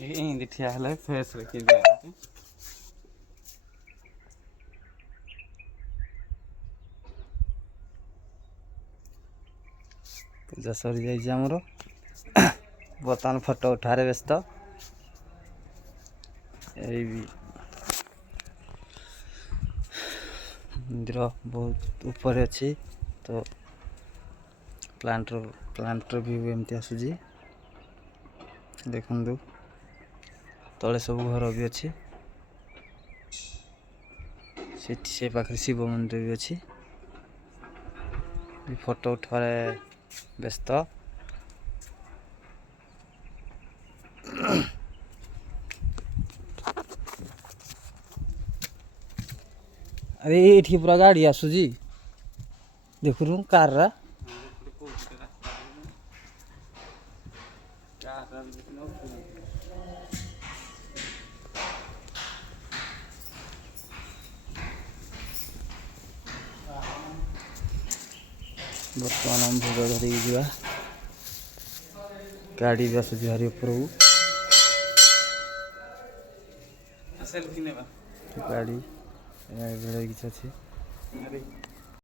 ଏମିତି ଠିଆ ହେଲେ ଫେସ୍ରେ କେମିତି ଆସୁଛି। ପୂଜା ସରିଯାଇଛି ଆମର। ବର୍ତ୍ତମାନ ଫଟୋ ଉଠାରେ ବ୍ୟସ୍ତ। ଏଇ ମନ୍ଦିର ବହୁତ ଉପରେ ଅଛି ତ ପ୍ଲାଣ୍ଟର ଭ୍ୟୁ ଏମିତି ଆସୁଛି। ଦେଖନ୍ତୁ ତଳେ ସବୁ ଘର ବି ଅଛି। ସେଠି ସେ ପାଖରେ ଶିବ ମନ୍ଦିର ବି ଅଛି। ଫଟୋ ଉଠାରେ ବ୍ୟସ୍ତ। ଆରେ ଏଇଠି ପୁରା ଗାଡ଼ି ଆସୁଛି ଦେଖୁନୁ କାର୍ରା। ବର୍ତ୍ତମାନ ଆମେ ଭୋଗ ଧରିକି ଯିବା। ଗାଡ଼ି ବି ଆସୁଛି ଭାରି ଉପରକୁ। ଗାଡ଼ି କିଛି ଅଛି।